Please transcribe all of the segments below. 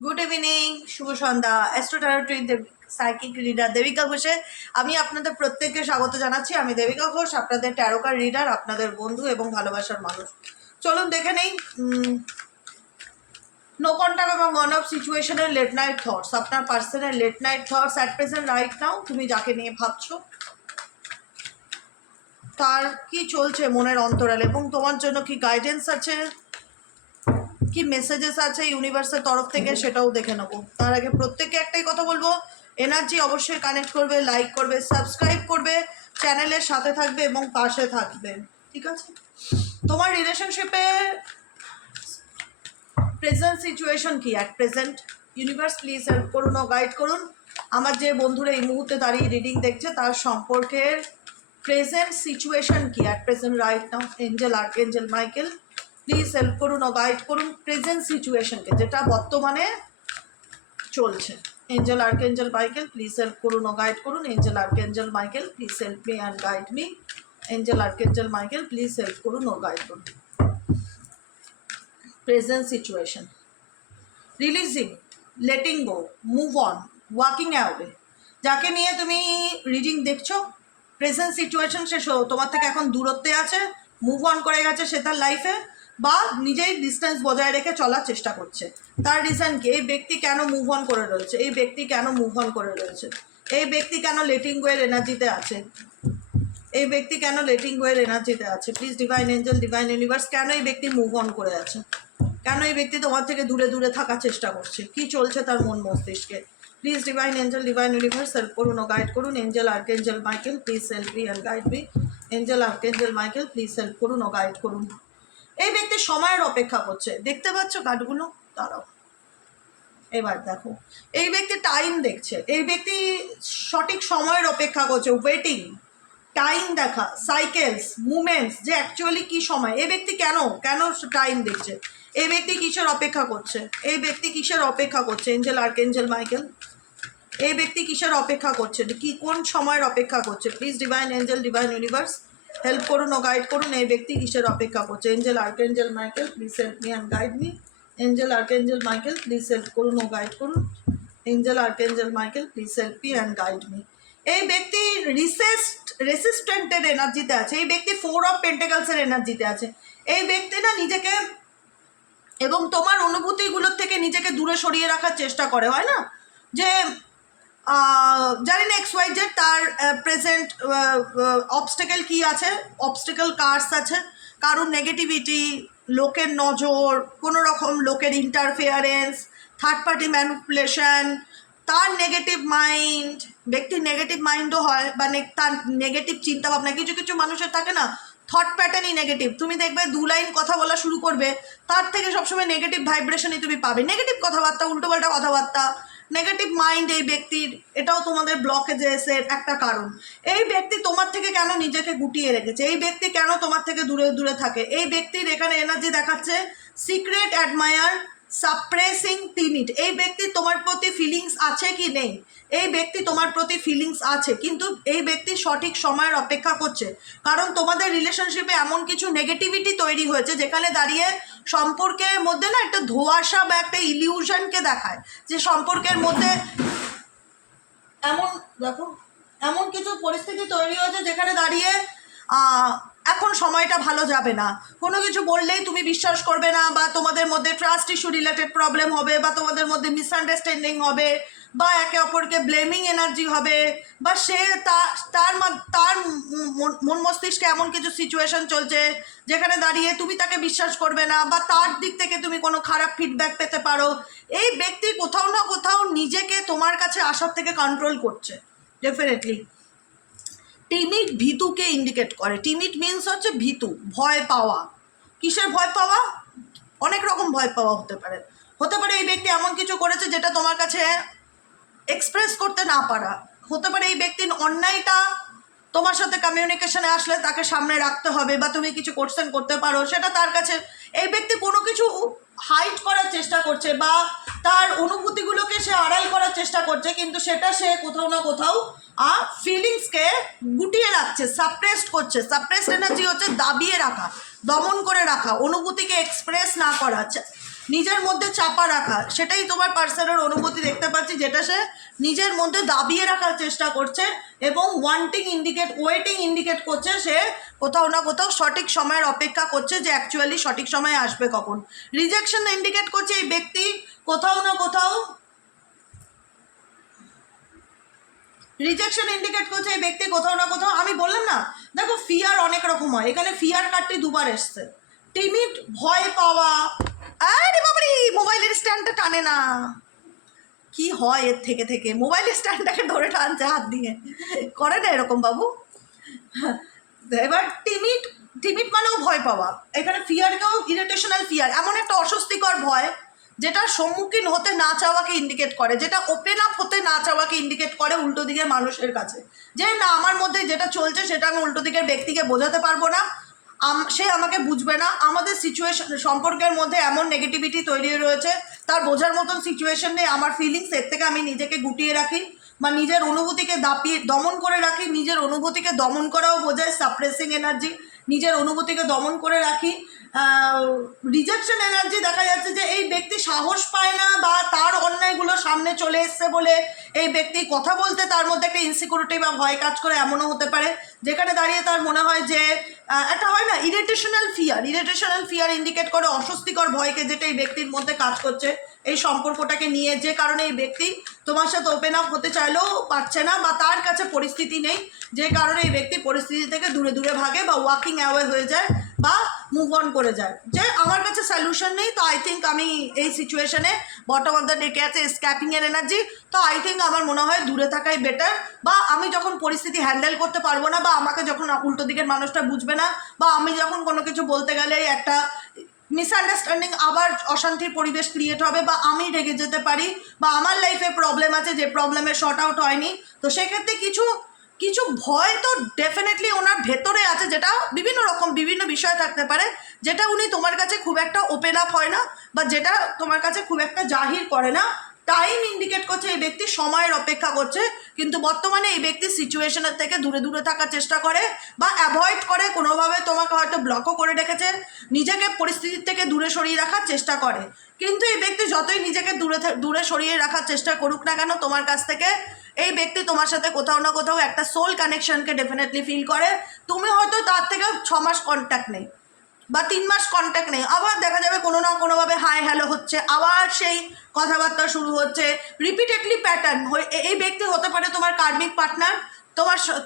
Good evening, শুভ সন্ধ্যা। Astro tarot psychic reader Debika ঘোষে আমি আপনাদের প্রত্যেককে স্বাগত জানাচ্ছি। আমি দেবিকা ঘোষ, আপনাদের ট্যারোকার রিডার, আপনাদের বন্ধু এবং ভালোবাসার মানুষ। চলুন দেখে নেই নো কন্ট্যাক্ট এবং ওয়ান অফ সিচুয়েশনের লেট নাইট থটস। আপনার পার্সনের late night thoughts at present right now. তুমি যাকে নিয়ে ভাবছো তার কি চলছে মনের অন্তরালে এবং তোমার জন্য কি গাইডেন্স আছে, কি মেসেজেস আছে ইউনিভার্সের তরফ থেকে, সেটাও দেখে নেবো। তার আগে প্রত্যেককে একটাই কথা বলবো, এনার্জি অবশ্যই কানেক্ট করবে, লাইক করবে, সাবস্ক্রাইব করবে, চ্যানেলের সাথে থাকবে এবং পাশে থাকবে, ঠিক আছে? তোমার রিলেশনশিপে প্রেজেন্ট সিচুয়েশন কি at present? Universe please help করুন ও গাইড করুন। আমার যে বন্ধুরা এই মুহূর্তে দাঁড়িয়ে রিডিং দেখছে তার সম্পর্কের প্রেজেন্ট সিচুয়েশন কি at present right now. Angel, archangel Michael please help করুন ও গাইড করুন প্রেজেন্ট সিচুয়েশনকে, যেটা বর্তমানে চলছে। Angel, archangel Michael please help করুন ও গাইড করুন। Angel, archangel Michael please help me and guide me. Angel, archangel Michael please help করুন ও গাইড করুন present situation. Releasing, letting go, move on, walking away. যাকে নিয়ে তুমি রিডিং দেখছো প্রেজেন্ট সিচুয়েশন সে তোমার থেকে এখন দূরত্বে আছে, মুভ অন করে গেছে সে তার লাইফে, বা নিজেই ডিস্টেন্স বজায় রেখে চলার চেষ্টা করছে। তার রিজন কি? এই ব্যক্তি কেন মুভ অন করে রয়েছে? এই ব্যক্তি কেন মুভ অন করে রয়েছে? এই ব্যক্তি কেন লেটিং গোয়ের এনার্জিতে আছে? এই ব্যক্তি কেন লেটিং গোয়ের এনার্জিতে আছে? Please divine angel, divine universe, কেন এই ব্যক্তি মুভ অন করে আছে? কেন এই ব্যক্তি তোমার থেকে দূরে দূরে থাকার চেষ্টা করছে? কি চলছে তার মন মস্তিষ্কে? Please divine angel, divine universe help করুন ও গাইড করুন। Angel, archangel Michael please help me and guide me. Angel, archangel Michael please help করুন ও গাইড করুন। এই ব্যক্তি সময়ের অপেক্ষা করছে, দেখতে পাচ্ছ কার্ডগুলো? দাঁড়াও, এবার দেখো, এই ব্যক্তি টাইম দেখছে, এই ব্যক্তি সঠিক সময়ের অপেক্ষা করছে, ওয়েটিং, টাইম দেখা, সাইকেলস, মুভমেন্টস, যে অ্যাকচুয়ালি কী সময়। এই ব্যক্তি কেন কেন টাইম দেখছে? এই ব্যক্তি কিসের অপেক্ষা করছে? এই ব্যক্তি কিসের অপেক্ষা করছে? এঞ্জেল, আর্কএঞ্জেল মাইকেল, এই ব্যক্তি কিসের অপেক্ষা করছে? কি কোন সময়ের অপেক্ষা করছে? Please divine angel, divine universe help করুন ও গাইড করুন। এই ব্যক্তি কিসের অপেক্ষা করছে? Angel, archangel Michael please help me and guide me. Angel, archangel Michael please help করুন ও গাইড করুন। Angel, archangel Michael please help me and guide me. এই ব্যক্তি রেসিস্ট্যান্টের এনার্জিতে আছে, এই ব্যক্তি 4 অফ পেন্টাকলসের এনার্জিতে আছে। এই ব্যক্তি না নিজেকে এবং তোমার অনুভূতিগুলোর থেকে নিজেকে দূরে সরিয়ে রাখার চেষ্টা করে, হয় না যে জানি না এক্স ওয়াই জেড তার প্রেজেন্ট অবস্টেকেল কি আছে, অবস্টেকেল কার্স আছে, কারোর নেগেটিভিটি, লোকের নজর, কোনো রকম লোকের ইন্টারফেয়ারেন্স, থার্ড পার্টি ম্যানিপুলেশন, তার নেগেটিভ মাইন্ড, ব্যক্তির নেগেটিভ মাইন্ডও হয় বা তার নেগেটিভ চিন্তাভাবনা। কিছু কিছু মানুষের থাকে না থট প্যাটার্নই নেগেটিভ। তুমি দেখবে 2 লাইন কথা বলা শুরু করবে, তার থেকে সবসময় নেগেটিভ ভাইব্রেশনই তুমি পাবে, নেগেটিভ কথাবার্তা, উল্টোপাল্টা কথাবার্তা, নেগেটিভ মাইন্ড এই ব্যক্তির। এটাও তোমাদের ব্লকেজেসের একটা কারণ। এই ব্যক্তি তোমার থেকে কেন নিজেকে গুটিয়ে রেখেছে? এই ব্যক্তি কেন তোমার থেকে দূরে দূরে থাকে? এই ব্যক্তির এখানে এনার্জি দেখাচ্ছে সিক্রেট অ্যাডমায়ার, সাপ্রেসিং টিমিড। এই ব্যক্তি তোমার প্রতি ফিলিংস আছে কি নেই? এই ব্যক্তি তোমার প্রতি ফিলিংস আছে, কিন্তু এই ব্যক্তি সঠিক সময়ের অপেক্ষা করছে, কারণ তোমাদের রিলেশনশিপে এমন কিছু নেগেটিভিটি তৈরি হয়েছে যেখানে দাঁড়িয়ে সম্পর্কের মধ্যে না একটা ধোঁয়াশা বা একটা ইলিউশনকে দেখায়, যে সম্পর্কের মধ্যে এমন দেখো এমন কিছু পরিস্থিতি তৈরি হয়েছে যেখানে দাঁড়িয়ে এখন সময়টা ভালো যাবে না। কোনো কিছু বললেই তুমি বিশ্বাস করবে না, বা তোমাদের মধ্যে ট্রাস্ট ইস্যু রিলেটেড প্রবলেম হবে, বা তোমাদের মধ্যে মিসআন্ডারস্ট্যান্ডিং হবে, বা একে অপরকে ব্লেমিং এনার্জি হবে, বা সে তার মন মস্তিষ্কে এমন কিছু সিচুয়েশন চলছে যেখানে দাঁড়িয়ে তুমি তাকে বিশ্বাস করবে না, বা তার দিক থেকে তুমি কোনো খারাপ ফিডব্যাক পেতে পারো। এই ব্যক্তি কোথাও না কোথাও নিজেকে তোমার কাছে আসার থেকে কন্ট্রোল করছে ডেফিনেটলি। টিমিড ভীতুকে ইন্ডিকেট করে। টিমিড মিনস হচ্ছে ভীতু, ভয় পাওয়া। কিসের ভয় পাওয়া? অনেক রকম ভয় পাওয়া হতে পারে। হতে পারে এই ব্যক্তি এমন কিছু করেছে যেটা তোমার কাছে এক্সপ্রেস করতে না পারা। হতে পারে এই ব্যক্তির অন্যায়টা তোমার সাথে কমিউনিকেশনে আসলে তাকে সামনে রাখতে হবে, বা তুমি কিছু কোশ্চেন করতে পারো, সেটা তার কাছে। এই ব্যক্তি কোনো কিছু হাইড করার চেষ্টা করছে, বা তার অনুভূতিগুলোকে সে আড়াল করার চেষ্টা করছে, কিন্তু সেটা সে কোথাও না কোথাও ফিলিংসকে গুটিয়ে রাখছে, সাপ্রেসড করছে। সাপ্রেসড এনার্জি হচ্ছে দাবিয়ে রাখা, দমন করে রাখা, অনুভূতিকে এক্সপ্রেস না করা, নিজের মধ্যে চাপা রাখা, সেটাই তোমার পার্সনের অনুভূতি দেখতে পাচ্ছি, যেটা সে নিজের মধ্যে দাবিয়ে রাখার চেষ্টা করছে এবং ওয়েটিং ইন্ডিকেট করছে, সে কোথাও না কোথাও সঠিক সময়ের অপেক্ষা করছে যে অ্যাকচুয়ালি সঠিক সময়ে আসবে কখন। রিজেকশন ইন্ডিকেট করছে এই ব্যক্তি কোথাও না কোথাও আমি বললাম না, দেখো ফিয়ার অনেক রকম হয়, এখানে ফিয়ার কার্ডটি দুবার এসছে। টিমিড, ভয় পাওয়া, আরে বাবারে মোবাইলের স্ট্যান্ডটা টানে না, কি হয় এর থেকে মোবাইলের স্ট্যান্ডটাকে ধরে টানছে হাত দিয়ে, করে না এরকম বাবু। এবার টিমিড মানেও ভয় পাওয়া, এখানে ফিয়ারকেও ইরিটেশনাল ফিয়ার, এমন একটা অস্বস্তিকর ভয় যেটা সম্মুখীন হতে না চাওয়াকে ইন্ডিকেট করে, যেটা ওপেন আপ হতে না চাওয়াকে ইন্ডিকেট করে উল্টো দিকের মানুষের কাছে, যে না আমার মধ্যে যেটা চলছে সেটা আমি উল্টো দিকের ব্যক্তিকে বোঝাতে পারবো না, সে আমাকে বুঝবে না, আমাদের সিচুয়েশন সম্পর্কের মধ্যে এমন নেগেটিভিটি তৈরি রয়েছে, তার বোঝার মতন সিচুয়েশন নেই, আমার ফিলিংস, এর থেকে আমি নিজেকে গুটিয়ে রাখি বা নিজের অনুভূতিকে দমন করে রাখি। নিজের অনুভূতিকে দমন করাও বোঝায় সাপ্রেসিং এনার্জি, নিজের অনুভূতিকে দমন করে রাখি। রিজেকশন এনার্জি দেখা যাচ্ছে যে এই ব্যক্তি সাহস পায় না বা তার অন্যায়গুলো সামনে চলে এসছে বলে এই ব্যক্তি কথা বলতে তার মধ্যে একটা ইনসিকিউরিটি বা ভয় কাজ করে, এমনও হতে পারে, যেখানে দাঁড়িয়ে তার মনে হয় যে একটা হয় না ইরিটেশনাল ফিয়ার ইন্ডিকেট করে অস্বস্তিকর ভয়কে, যেটা এই ব্যক্তির মধ্যে কাজ করছে এই সম্পর্কটাকে নিয়ে, যে কারণে এই ব্যক্তি তোমার সাথে ওপেন আপ হতে চাইলেও পারছে না বা তার কাছে পরিস্থিতি নেই, যে কারণে এই ব্যক্তি পরিস্থিতি থেকে দূরে দূরে ভাগে বা ওয়াকিং অ্যাওয়ে হয়ে যায় বা মুভ অন করে যায়, যে আমার কাছে সলিউশন নেই। তো আই থিঙ্ক আমি এই সিচুয়েশনে বটম অফ দ্য ডেকে আছে স্ক্যাপিংয়ের এনার্জি, তো আই থিঙ্ক আমার মনে হয় দূরে থাকাই বেটার, বা আমি যখন পরিস্থিতি হ্যান্ডেল করতে পারবো না বা আমাকে যখন উল্টো দিকের মানুষটা বুঝবে না বা আমি যখন কোনো কিছু বলতে গেলে একটা মিসআন্ডারস্ট্যান্ডিং, আবার অশান্তির পরিবেশ ক্রিয়েট হবে বা আমি রেগে যেতে পারি বা আমার লাইফে প্রবলেম আছে যে প্রবলেমের শর্ট আউট হয়নি, তো সেক্ষেত্রে কিছু ভয় তো ডেফিনেটলি ওনার ভেতরে আছে, যেটা বিভিন্ন বিষয় থাকতে পারে, যেটা উনি তোমার কাছে খুব একটা ওপেন আপ হয় না বা যেটা তোমার কাছে খুব একটা জাহির করে না। টাইম ইন্ডিকেট করছে এই ব্যক্তি সময়ের অপেক্ষা করছে, কিন্তু বর্তমানে এই ব্যক্তি সিচুয়েশনের থেকে দূরে দূরে থাকার চেষ্টা করে বা অ্যাভয়েড করে, কোনোভাবে তোমাকে হয়তো ব্লকও করে রেখেছে, নিজেকে পরিস্থিতির থেকে দূরে সরিয়ে রাখার চেষ্টা করে, কিন্তু এই ব্যক্তি যতই নিজেকে দূরে সরিয়ে রাখার চেষ্টা করুক না কেন তোমার কাছ থেকে, এই ব্যক্তি তোমার সাথে কোথাও না কোথাও একটা সোল কানেকশনকে ডেফিনেটলি ফিল করে। তুমি হয়তো তার থেকে 6 মাস কন্ট্যাক্ট নেই বা 3 মাস কন্ট্যাক্ট নেই, আবার দেখা যাবে কোনো না কোনোভাবে হাই হ্যালো হচ্ছে, আবার সেই কথাবার্তা শুরু হচ্ছে, রিপিটেডলি প্যাটার্ন। এই ব্যক্তি হতে পারে তোমার কার্মিক পার্টনার,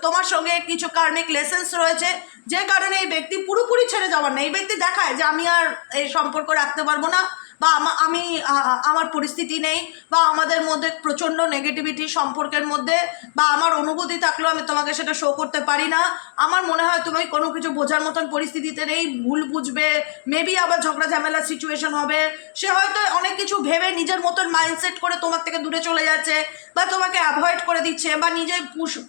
তোমার সঙ্গে কিছু কার্মিক লেসেন্স রয়েছে, যে কারণে এই ব্যক্তি পুরোপুরি ছেড়ে যাওয়ার না, এই ব্যক্তি দেখায় যে আমি আর এই সম্পর্ক রাখতে পারবো না বা আমার পরিস্থিতি নেই বা আমাদের মধ্যে প্রচণ্ড নেগেটিভিটি সম্পর্কের মধ্যে বা আমার অনুভূতি থাকলেও আমি তোমাকে সেটা শো করতে পারি না, আমার মনে হয় তুমি কোনো কিছু বোঝার মতন পরিস্থিতিতে নেই, ভুল বুঝবে, মেবি আবার ঝগড়া ঝামেলার সিচুয়েশন হবে, সে হয়তো অনেক কিছু ভেবে নিজের মতন মাইন্ডসেট করে তোমার থেকে দূরে চলে যাচ্ছে বা তোমাকে অ্যাভয়েড করে দিচ্ছে বা নিজে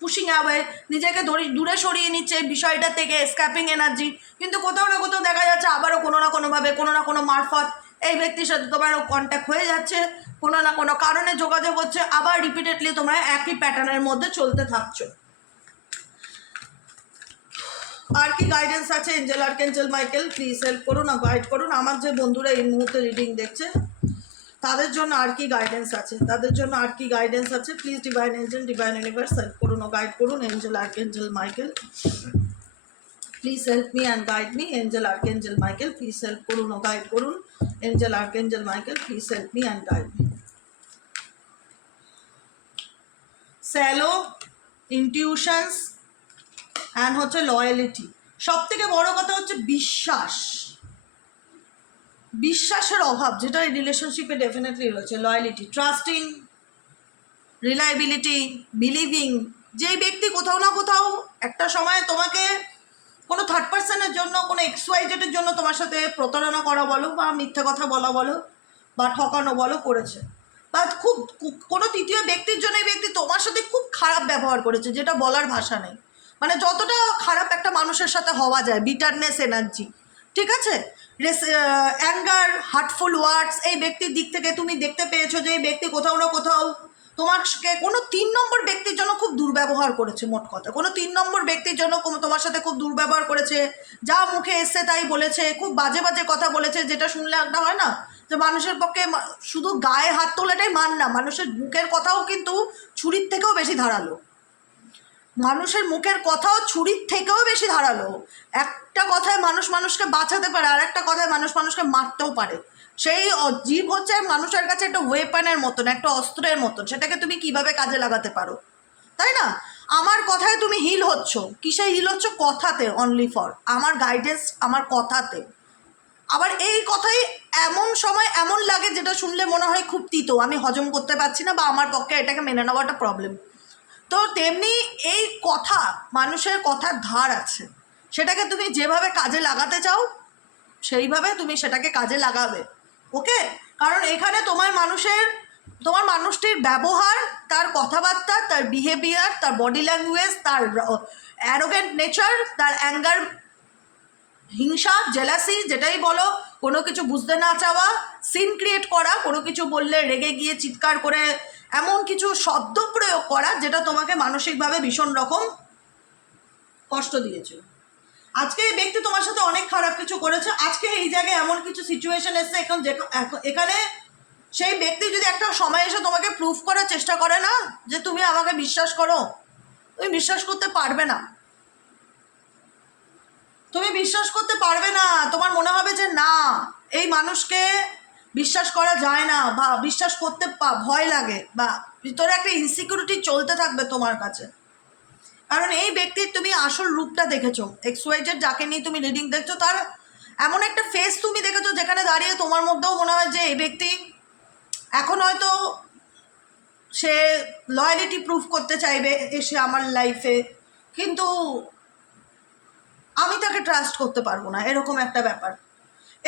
পুশিং অ্যাওয়ে নিজেকে দূরে সরিয়ে নিচ্ছে বিষয়টা থেকে, স্ক্যাপিং এনার্জি, কিন্তু কোথাও না কোথাও দেখা যাচ্ছে আবারও কোনো না কোনোভাবে কোনো না কোনো মারফত এই ব্যক্তির সাথে তোমারও কন্ট্যাক্ট হয়ে যাচ্ছে, কোনো না কোনো কারণে যোগাযোগ হচ্ছে, আবার রিপিটেডলি তোমরা একই প্যাটার্নের মধ্যে চলতে থাকছো। আর কি গাইডেন্স আছে Angel archangel Michael, please help করুন, গাইড করুন আমার যে বন্ধুরা এই মুহূর্তে রিডিং দেখছে তাদের জন্য আর কি গাইডেন্স আছে, please divine angel, divine universe help করুন ও গাইড করুন angel archangel Michael, please help me and guide me, angel archangel Michael please help করুন ও গাইড করুন, angel archangel Michael please help me and guide me. Shallow, intuitions and হচ্ছে loyalty, সব থেকে বড় কথা হচ্ছে বিশ্বাসের অভাব, যেটা এই রিলেশনশিপে ডেফিনেটলি রয়েছে, লয়ালিটি, ট্রাস্টিং, রিলায়েবিলিটি, বিলিভিং, যেই ব্যক্তি কোথাও না কোথাও একটা সময় তোমাকে কোনো থার্ড পার্সনের জন্য, কোনো এক্সওয়াইজেডের জন্য তোমার সাথে প্রতারণা করা বলো বা মিথ্যে কথা বলা বলো বা ঠকানো বলো করেছে, বা কোনো তৃতীয় ব্যক্তির জন্য এই ব্যক্তি তোমার সাথে খুব খারাপ ব্যবহার করেছে, যেটা বলার ভাষা নেই, মানে যতটা খারাপ একটা মানুষের সাথে হওয়া যায়, বিটারনেস এনার্জি, ঠিক আছে, অ্যাঙ্গার, হার্টফুল ওয়ার্ডস, এই ব্যক্তির দিক থেকে তুমি দেখতে পেয়েছো যে এই ব্যক্তি কোথাও না কোথাও তোমাকে কোনো 3 নম্বর ব্যক্তির জন্য খুব দুর্ব্যবহার করেছে, মোট কথা কোনো 3 নম্বর ব্যক্তির জন্য তোমার সাথে খুব দুর্ব্যবহার করেছে, যা মুখে এসছে তাই বলেছে, খুব বাজে বাজে কথা বলেছে, যেটা শুনলে একটা হয় না যে মানুষের পক্ষে শুধু গায়ে হাত তোলাটাই মান না, মানুষের মুখের কথাও কিন্তু ছুরির থেকেও বেশি ধারালো। মানুষের মুখের কথাও ছুরির থেকেও বেশি ধারালো। একটা কথায় মানুষ মানুষকে বাঁচাতে পারে, আর একটা কথায় মানুষ মানুষকে মারতেও পারে। সেই জীব হচ্ছে মানুষের কাছে একটা ওয়েপনের মতন, একটা অস্ত্রের মতন। সেটাকে তুমি কিভাবে কাজে লাগাতে পারো, তাই না? আমার কথায় তুমি হিল হচ্ছ, কিসে হিল হচ্ছ? কথাতে, অনলি ফর আমার গাইডেন্স, আমার কথাতে। আবার এই কথাই এমন সময় এমন লাগে যেটা শুনলে মনে হয় খুব তিতো, আমি হজম করতে পারছি না, বা আমার পক্ষে এটাকে মেনে নেওয়াটা প্রবলেম। তো তেমনি এই কথা, মানুষের কথার ধার আছে, সেটাকে তুমি যেভাবে কাজে লাগাতে চাও সেইভাবে তুমি সেটাকে কাজে লাগাবে, ওকে? কারণ এখানে তোমার মানুষটির ব্যবহার, তার কথাবার্তা, তার বিহেভিয়ার, তার বডি ল্যাঙ্গুয়েজ, তার অ্যারোগেন্ট নেচার, তার অ্যাঙ্গার, হিংসা, জেলাসি, যেটাই বলো, কোনো কিছু বুঝতে না চাওয়া, সিন ক্রিয়েট করা, কোনো কিছু বললে রেগে গিয়ে চিৎকার করে এমন কিছু শব্দ প্রয়োগ করা যেটা তোমাকে মানসিকভাবে ভীষণ রকম কষ্ট দিয়েছে। আজকে এই ব্যক্তি তোমার সাথে অনেক খারাপ কিছু করেছে, আজকে এই জায়গায় এমন কিছু সিচুয়েশন এসছে এখানে সেই ব্যক্তি যদি একটা সময় এসে তোমাকে প্রুফ করার চেষ্টা করে না যে তুমি আমাকে বিশ্বাস করো, তুমি বিশ্বাস করতে পারবে না। তুমি বিশ্বাস করতে পারবে না, তোমার মনে হবে যে না, এই মানুষকে বিশ্বাস করা যায় না, বা বিশ্বাস করতে ভয় লাগে, বা ভিতরে একটা ইনসিকিউরিটি চলতে থাকবে তোমার কাছে। কারণ এই ব্যক্তির তুমি আসল রূপটা দেখেছো, এক্সওয়াইজেড যাকে নিয়ে তুমি রিডিং দেখছো, তার এমন একটা ফেস তুমি দেখেছো যেখানে দাঁড়িয়ে তোমার মধ্যেও মনে হয় যে এই ব্যক্তি এখন হয়তো সে লয়ালিটি প্রুফ করতে চাইবে এসে আমার লাইফে, কিন্তু আমি তাকে ট্রাস্ট করতে পারবো না, এরকম একটা ব্যাপার।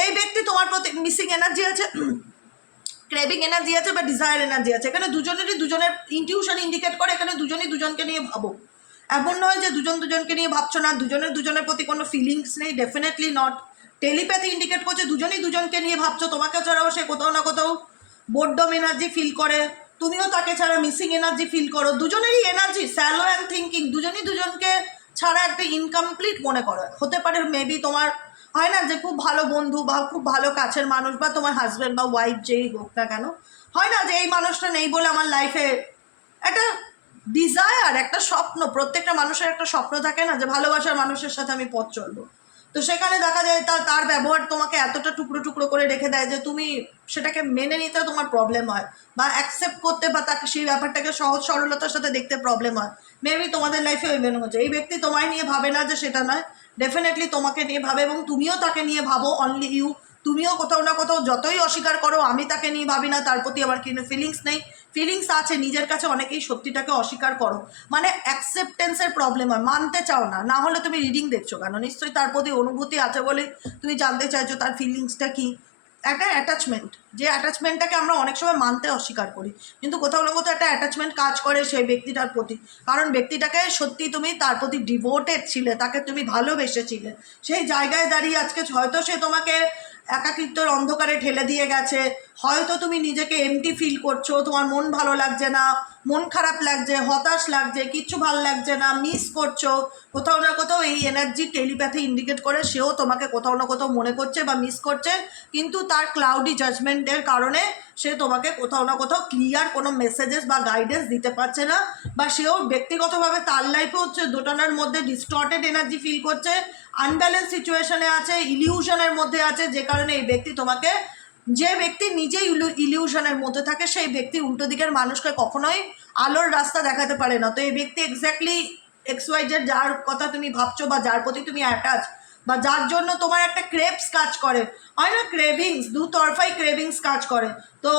এই ব্যক্তি তোমার প্রতি মিসিং এনার্জি আছে, ক্রেভিং এনার্জি আছে, বা ডিজায়ার এনার্জি আছে। এখানে দুজনের ইনটিউশন ইন্ডিকেট করে এখানে দুজনই দুজনকে নিয়ে ভাবো। এমন নয় যে দুজন দুজনকে নিয়ে ভাবছো না, দুজনের প্রতি কোনো ফিলিংস নেই, ডেফিনেটলি নট। টেলিপ্যাথি ইন্ডিকেট করছে দুজনই দুজনকে নিয়ে ভাবছো, তোমাকে ছাড়াও সে কোথাও না কোথাও বোর্ডম এনার্জি ফিল করে, তুমিও তাকে ছাড়া মিসিং এনার্জি ফিল করো। দুজনেরই এনার্জি স্যালো অ্যান্ড থিঙ্কিং, দুজনই দুজনকে ছাড়া একটা ইনকমপ্লিট মনে করো। হতে পারে মেবি তোমার হয় না যে খুব ভালো বন্ধু বা খুব ভালো কাছের মানুষ, বা তোমার হাজব্যান্ড বা ওয়াইফ যেই হোক না কেন, হয় না যে এই মানুষটা নেই বলে আমার লাইফে একটা ডিজায়ার, একটা স্বপ্ন, প্রত্যেকটা মানুষের একটা স্বপ্ন থাকে না যে ভালোবাসার মানুষের সাথে আমি পথ চলবো। তো সেখানে দেখা যায় তার ব্যবহার তোমাকে এতটা টুকরো টুকরো করে রেখে দেয় যে তুমি সেটাকে মেনে নিতে তোমার প্রবলেম হয়, বা অ্যাকসেপ্ট করতে, বা তাকে সেই ব্যাপারটাকে সহজ সরলতার সাথে দেখতে প্রবলেম হয়। মেবি তোমাদের লাইফে ওই মেনে হচ্ছে এই ব্যক্তি তোমায় নিয়ে ভাবে না যে সেটা নয়, ডেফিনেটলি তোমাকে নিয়ে ভাবে, এবং তুমিও তাকে নিয়ে ভাবো, অনলি ইউ। তুমিও কোথাও না কোথাও যতই অস্বীকার করো আমি তাকে নিয়ে ভাবি না, তার প্রতি আমার কিন্তু ফিলিংস নেই, ফিলিংস আছে, নিজের কাছে অনেকেই সত্যিটাকে অস্বীকার করো, মানে অ্যাকসেপ্টেন্সের প্রবলেম হয়, মানতে চাও না। না হলে তুমি রিডিং দেখছো কেন? নিশ্চয়ই তার প্রতি অনুভূতি আছে বলে তুমি জানতে চাইছো তার ফিলিংসটা কী। একটা অ্যাটাচমেন্ট, যে অ্যাটাচমেন্টটাকে আমরা অনেক সময় মানতে অস্বীকার করি, কিন্তু কোথাও না কোথাও একটা অ্যাটাচমেন্ট কাজ করে সেই ব্যক্তিটার প্রতি, কারণ ব্যক্তিটাকে সত্যি তুমি তার প্রতি ডিভোটেড ছিলে, তাকে তুমি ভালোবেসেছিলে। সেই জায়গায় দাঁড়িয়ে আজকে হয়তো সে তোমাকে একাকিত্বের অন্ধকারে ঠেলে দিয়ে গেছে, হয়তো তুমি নিজেকে এমটি ফিল করছো, তোমার মন ভালো লাগছে না, মন খারাপ লাগছে, হতাশ লাগছে, কিচ্ছু ভালো লাগছে না, মিস করছো। কোথাও না কোথাও এই এনার্জি টেলিপ্যাথি ইন্ডিকেট করে সেও তোমাকে কোথাও না কোথাও মনে করছে বা মিস করছে, কিন্তু তার ক্লাউডি জাজমেন্টের কারণে সে তোমাকে কোথাও না কোথাও ক্লিয়ার কোনো মেসেজেস বা গাইডেন্স দিতে পারছে না, বা সেও ব্যক্তিগতভাবে তার লাইফে হচ্ছে দোটানার মধ্যে ডিস্টর্টেড এনার্জি ফিল করছে, আনব্যালেন্স সিচুয়েশনে আছে, ইলিউশনের মধ্যে আছে, যে কারণে এই ব্যক্তি তোমাকে, যে ব্যক্তি নিজেই ইলিউশনের মধ্যে থাকে সেই ব্যক্তি উল্টো দিকের মানুষকে কখনোই আলোর রাস্তা দেখাতে পারে না। তো এই ব্যক্তি এক্স্যাক্টলি এক্সওয়াইজেড যার কথা তুমি ভাবছো, বা যার প্রতি তুমি অ্যাটাচ, বা যার জন্য তোমার একটা ক্রেভস কাজ করে, হয় না ক্রেভিংস, দুতরফাই ক্রেভিংস কাজ করে, তো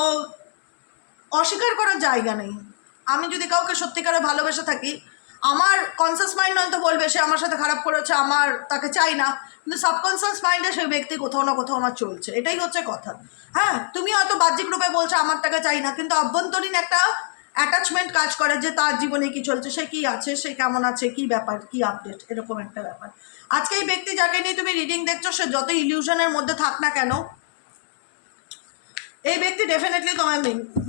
অস্বীকার করার জায়গা নেই। আমি যদি কাউকে সত্যিকারে ভালোবেসে থাকি, আমার কনসিয়াস মাইন্ড হয়তো বলবে সে আমার সাথে খারাপ করেছে, আমার তাকে চাই না, কিন্তু সাবকনসিয়াস মাইন্ডে সেই ব্যক্তি কোথাও না কোথাও আমার চলছে, এটাই হচ্ছে কথা। হ্যাঁ, তুমি হয়তো বাহ্যিক রূপে বলছো আমার তাকে চাই না, কিন্তু অভ্যন্তরীণ একটা অ্যাটাচমেন্ট কাজ করে যে তার জীবনে কি চলছে, সে কি আছে, সে কেমন আছে, কি ব্যাপার, কি আপডেট, এরকম একটা ব্যাপার। আজকে এই ব্যক্তি যাকে নিয়ে তুমি রিডিং দেখছো, সে যত ইলিউশনের মধ্যে থাক না কেন, এই ব্যক্তি ডেফিনেটলি তোমায়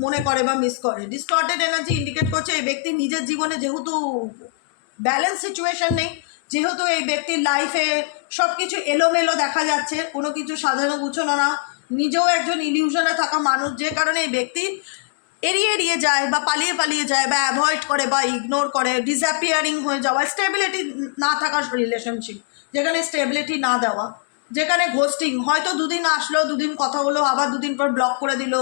মনে করে বা মিস করে। ডিস্টর্টেড এনার্জি ইন্ডিকেট করছে এই ব্যক্তি নিজের জীবনে যেহেতু ব্যালেন্স সিচুয়েশন নেই, যেহেতু এই ব্যক্তির লাইফে সব কিছু এলোমেলো দেখা যাচ্ছে, কোনো কিছু সাজানো গুছানো না, নিজেও একজন ইলিউশনে থাকা মানুষ, যে কারণে এই ব্যক্তি এড়িয়ে এড়িয়ে যায় বা পালিয়ে পালিয়ে যায় বা অ্যাভয়েড করে বা ইগনোর করে, ডিসঅ্যাপিয়ারিং হয়ে যাওয়া, স্টেবিলিটি না থাকা রিলেশনশিপ, যেখানে স্টেবিলিটি না দেওয়া, যেখানে ঘোস্টিং, হয়তো দুদিন আসলো, দুদিন কথা হলো, আবার দুদিন পর ব্লক করে দিল,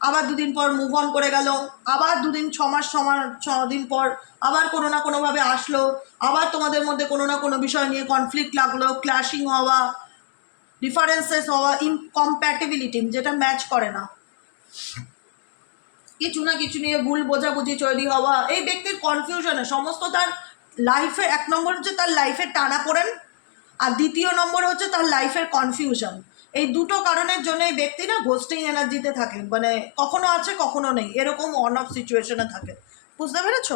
আবার দুদিন পর মুভ অন করে গেল, আবার দুদিন 6 দিন পর আবার কোনো না কোনোভাবে আসলো, আবার তোমাদের মধ্যে কোনো না কোনো বিষয় নিয়ে কনফ্লিক্ট লাগলো, ক্ল্যাশিং হওয়া, ডিফারেন্সেস হওয়া, ইনকম্প্যাটিবিলিটি, যেটা ম্যাচ করে না, কিছু না কিছু নিয়ে ভুল বোঝাবুঝি তৈরি হওয়া, এই ব্যক্তির কনফিউশনে সমস্ত তার লাইফে, 1 নম্বর হচ্ছে তার লাইফের টানাপোড়েন, আর 2 নম্বর হচ্ছে তার লাইফের কনফিউশন। এই দুটো কারণের জন্য এই ব্যক্তি না ঘোস্টিং এনার্জিতে থাকে, মানে কখনো আছে কখনো নেই, এরকম অন অফ সিচুয়েশনে থাকে। বুঝতে পেরেছ?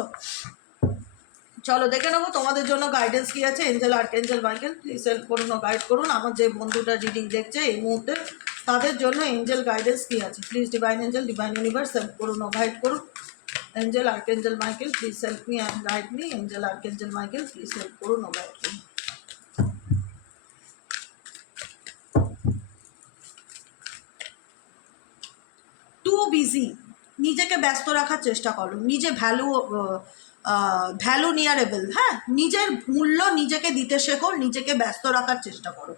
চলো দেখে নেবো তোমাদের জন্য গাইডেন্স কী আছে। Angel archangel Michael please help করুন ও গাইড করুন। আমার যে বন্ধুটা রিডিং দেখছে এই মুহূর্তে, তাদের জন্য এঞ্জেল গাইডেন্স কী আছে। Please divine angel, divine universe help করুন ও গাইড করুন। Angel archangel Michael please help me and guide me. Angel archangel Michael please help করুন ও গাইড করুন। টু বিজি, নিজেকে ব্যস্ত রাখার চেষ্টা করো, নিজে ভ্যালু নিয়ারেবল, হ্যাঁ, নিজের মূল্য নিজেকে দিতে শেখো, নিজেকে ব্যস্ত রাখার চেষ্টা করো।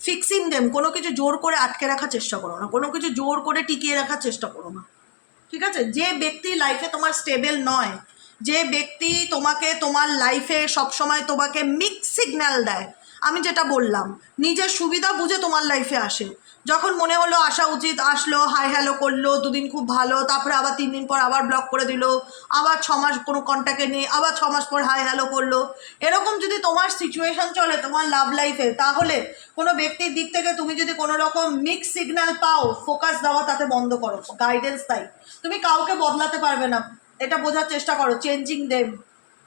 ফিক্সিং দেম, কোনো কিছু জোর করে আটকে রাখার চেষ্টা করো না, কোনো কিছু জোর করে টিকিয়ে রাখার চেষ্টা করো না, ঠিক আছে? যে ব্যক্তি লাইফে তোমার স্টেবল নয়, যে ব্যক্তি তোমাকে তোমার লাইফে সবসময় তোমাকে মিক্স সিগন্যাল দেয়, আমি যেটা বললাম, নিজের সুবিধা বুঝে তোমার লাইফে আসে, যখন মনে হলো আসা উচিত আসলো, হাই হ্যালো করলো, দুদিন খুব ভালো, তারপরে আবার 3 দিন পর আবার ব্লক করে দিল, আবার 6 মাস কোনো কন্ট্যাক্টে নেই, আবার 6 মাস পর হাই হ্যালো করলো। এরকম যদি তোমার সিচুয়েশন চলে তোমার লাভ লাইফে, তাহলে কোনো ব্যক্তির দিক থেকে তুমি যদি কোনো রকম মিক্স সিগন্যাল পাও, ফোকাস দেওয়া তাতে বন্ধ করো, গাইডেন্স তাই। তুমি কাউকে বদলাতে পারবে না, এটা বোঝার চেষ্টা করো। চেঞ্জিং দেম,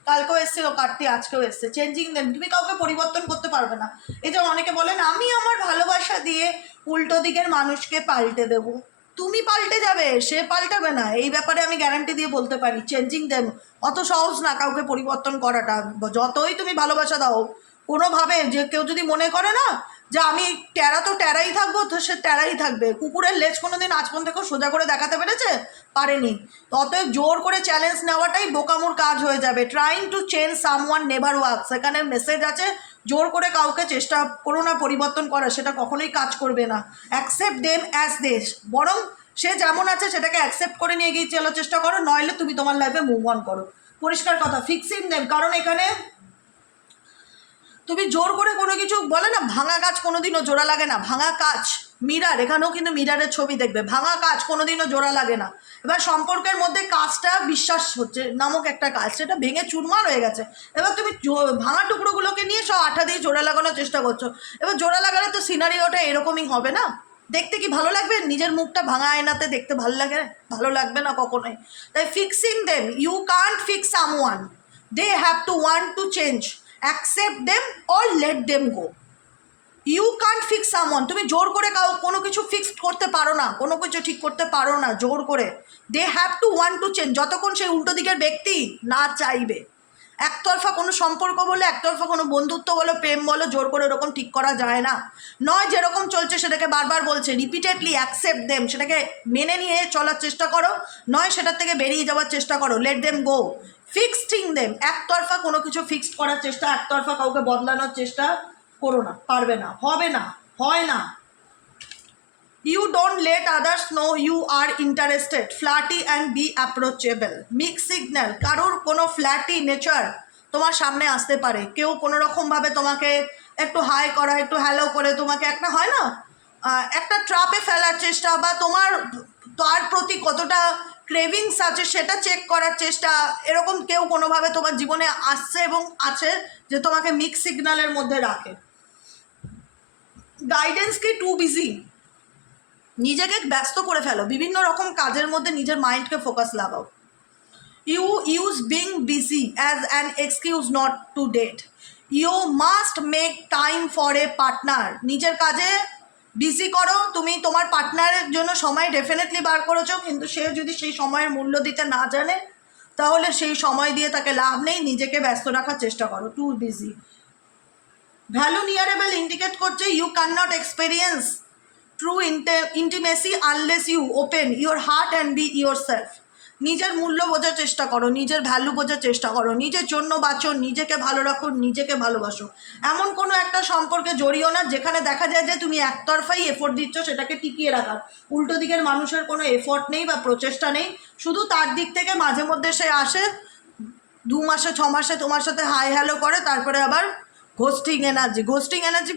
কালকেও এসছে ও কাটতে, আজকেও এসছে, চেঞ্জিং দেম, তুমি কাউকে পরিবর্তন করতে পারবে না। এই যে অনেকে বলেন আমি আমার ভালোবাসা দিয়ে উল্টো দিকের মানুষকে পাল্টে দেব, তুমি পাল্টে যাবে, সে পাল্টাবে না, এই ব্যাপারে আমি গ্যারান্টি দিয়ে বলতে পারি। চেঞ্জিং দেম অত সহজ না কাউকে পরিবর্তন করাটা, যতই তুমি ভালোবাসা দাও, কোনোভাবে যে কেউ যদি মনে করে না যে আমি ট্যারা তো ট্যারাই থাকবো, তো সে ট্যারাই থাকবে। কুকুরের লেজ কোনোদিন আজ পর্যন্ত কেউ সোজা করে দেখাতে পেরেছে? পারেনি। অতএব জোর করে চ্যালেঞ্জ নেওয়াটাই বোকামোর কাজ হয়ে যাবে। Trying to change someone never work, সেখানে মেসেজ আছে জোর করে কাউকে চেষ্টা করো না পরিবর্তন করা, সেটা কখনোই কাজ করবে না। অ্যাকসেপ্ট দেম অ্যাজ দেশ, বরং সে যেমন আছে সেটাকে অ্যাকসেপ্ট করে নিয়ে গিয়ে চলার চেষ্টা করো, নইলে তুমি তোমার লাইফে মুভ অন করো। পরিষ্কার কথা। ফিক্সিং দেম, কারণ এখানে তুমি জোর করে কোনো কিছু, বলে না ভাঙা গাছ কোনোদিনও জোড়া লাগে না, ভাঙা কাচ মিরার, এখানেও কিন্তু মিরারের ছবি দেখবে, ভাঙা কাচ কোনোদিনও জোড়া লাগে না। এবার সম্পর্কের মধ্যে কাজটা বিশ্বাস হচ্ছে নামক একটা কাজ, সেটা ভেঙে চুরমার হয়ে গেছে। এবার তুমি ভাঙা টুকরোগুলোকে নিয়ে সব আঠা দিয়ে জোড়া লাগানোর চেষ্টা করছো। এবার জোড়া লাগালে তো সিনারিওটা এরকমই হবে না, দেখতে কি ভালো লাগবে? নিজের মুখটা ভাঙা আয়নাতে দেখতে ভালো লাগে? ভালো লাগবে না কখনোই। তাই fixing them, you can't fix someone, they have to want to change, accept them or let them go. You can't fix someone, তুমি জোর করে কোনো কিছু ফিক্সড করতে পারো না, কোনো কিছু ঠিক করতে পারো না জোর করে। They have to want to change, যতক্ষণ সেই উল্টো দিকের ব্যক্তি না চাইবে। একতরফা কোনো সম্পর্ক বলে, একতরফা কোনো বন্ধুত্ব বলো, প্রেম বলো, জোর করে ওরকম ঠিক করা যায় না। নয় যেরকম চলছে সেটাকে বারবার বলছে, রিপিটেডলি অ্যাকসেপ্ট দেম, সেটাকে মেনে নিয়ে চলার চেষ্টা করো, নয় সেটার থেকে বেরিয়ে যাওয়ার চেষ্টা করো। লেট দেম গো, ফিক্সিং দেম, একতরফা কোনো কিছু ফিক্সড করার চেষ্টা, একতরফা কাউকে বদলানোর চেষ্টা করো না, পারবে না, হবে না, হয় না। You don't let others know you are interested, flirty and be approachable. Mix signal, কারোর কোনো ফ্ল্যাটি নেচার তোমার সামনে আসতে পারে, কেউ কোনো রকমভাবে তোমাকে একটু হাই করা, একটু হ্যালো করে তোমাকে একটা হয় না একটা ট্রাপে ফেলার চেষ্টা, বা তোমার তার প্রতি কতটা ক্রেভিংস আছে সেটা চেক করার চেষ্টা, এরকম কেউ কোনোভাবে তোমার জীবনে আসছে এবং আছে যে তোমাকে মিক্স সিগন্যালের মধ্যে রাখে। গাইডেন্স কি? টু বিজি, নিজেকে ব্যস্ত করে ফেলো, বিভিন্ন রকম কাজের মধ্যে নিজের মাইন্ডকে ফোকাস লাগাও। You use being busy as an excuse not to date, you must make time for a partner. নিজের কাজে বিজি করো, তুমি তোমার পার্টনারের জন্য সময় ডেফিনেটলি বার করেছো, কিন্তু সে যদি সেই সময়ের মূল্য দিতে না জানে তাহলে সেই সময় দিয়ে তাকে লাভ নেই, নিজেকে ব্যস্ত রাখার চেষ্টা করো। Too busy. Vulnerable indicate করছে you can not experience true intimacy unless you open your heart and be yourself. নিজের মূল্য বোঝার চেষ্টা করো, নিজের ভ্যালু বোঝার চেষ্টা করো, নিজের জন্য বাঁচো, নিজেকে ভালো রাখো, নিজেকে ভালোবাসো। এমন কোনো একটা সম্পর্কে জড়িও না যেখানে দেখা যায় যে তুমি একতরফাই এফোর্ট দিচ্ছ সেটাকে টিকিয়ে রাখার, উল্টো দিকের মানুষের কোনো এফোর্ট নেই বা প্রচেষ্টা নেই, শুধু তার দিক থেকে মাঝে মধ্যে সে আসে 2 মাসে 6 মাসে তোমার সাথে হাই হ্যালো করে, তারপরে আবার ঘোস্টিং এনার্জি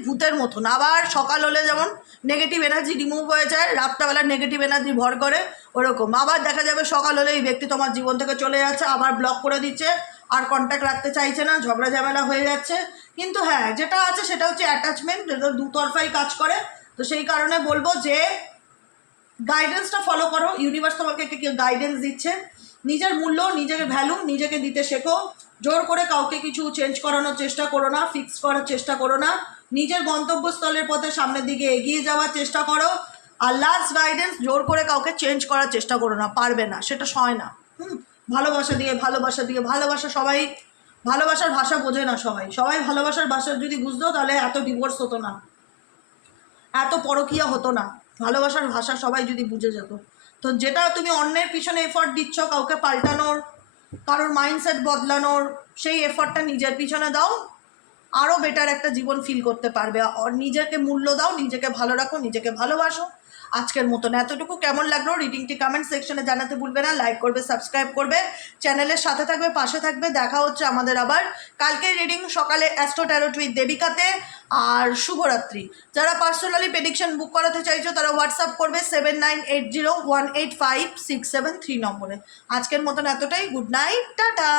ভূতের মতন। আবার সকাল হলে যেমন নেগেটিভ এনার্জি রিমুভ হয়ে যায়, রাত্রেবেলা নেগেটিভ এনার্জি ভর করে, ওরকম আবার দেখা যাবে সকাল হলে এই ব্যক্তি তোমার জীবন থেকে চলে যাচ্ছে, আবার ব্লক করে দিচ্ছে, আর কন্ট্যাক্ট রাখতে চাইছে না, ঝগড়া ঝামেলা হয়ে যাচ্ছে। কিন্তু হ্যাঁ, যেটা আছে সেটা হচ্ছে অ্যাটাচমেন্ট, যেটা দুতরফাই কাজ করে। তো সেই কারণে বলবো যে গাইডেন্সটা ফলো করো, ইউনিভার্স তোমাকে গাইডেন্স দিচ্ছে। নিজের মূল্য, নিজেকে ভ্যালু নিজেকে দিতে শেখো। জোর করে কাউকে কিছু চেঞ্জ করানোর চেষ্টা করো না, ফিক্স করার চেষ্টা করো না, নিজের গন্তব্যস্থলের পথে সামনের দিকে এগিয়ে যাওয়ার চেষ্টা করো। আর লাস্ট গাইডেন্স, জোর করে কাউকে চেঞ্জ করার চেষ্টা করো না, পারবে না, সেটা হয় না। ভালোবাসা দিয়ে ভালোবাসা সবাই, ভালোবাসার ভাষা বোঝে না সবাই ভালোবাসার ভাষা যদি বুঝতো তাহলে এত ডিভোর্স হতো না, এত পরকীয়া হতো না। ভালোবাসার ভাষা সবাই যদি বুঝে যেত। তো যেটা তুমি অন্যের পিছনে এফর্ট দিচ্ছ, কাউকে পাল্টানোর, কারোর মাইন্ডসেট বদলানোর, সেই এফর্টটা নিজের পিছনে দাও, আরও বেটার একটা জীবন ফিল করতে পারবে। আর নিজেকে মূল্য দাও, নিজেকে ভালো রাখো, নিজেকে ভালোবাসো। আজকের মতন এতটুকু। কেমন লাগলো রিডিংটি কমেন্ট সেকশনে জানাতে ভুলবে না। লাইক করবে, সাবস্ক্রাইব করবে, চ্যানেলের সাথে থাকবে, পাশে থাকবে। দেখা হচ্ছে আমাদের আবার কালকে রিডিং সকালে অ্যাস্ট্রো ট্যারোট উইথ দেবিকাতে। আর শুভরাত্রি। যারা পার্সোনালি প্রেডিকশন বুক করাতে চাইছো তারা হোয়াটসঅ্যাপ করবে 7980185673 নম্বরে। আজকের মতন এতটাই। Good night, tata.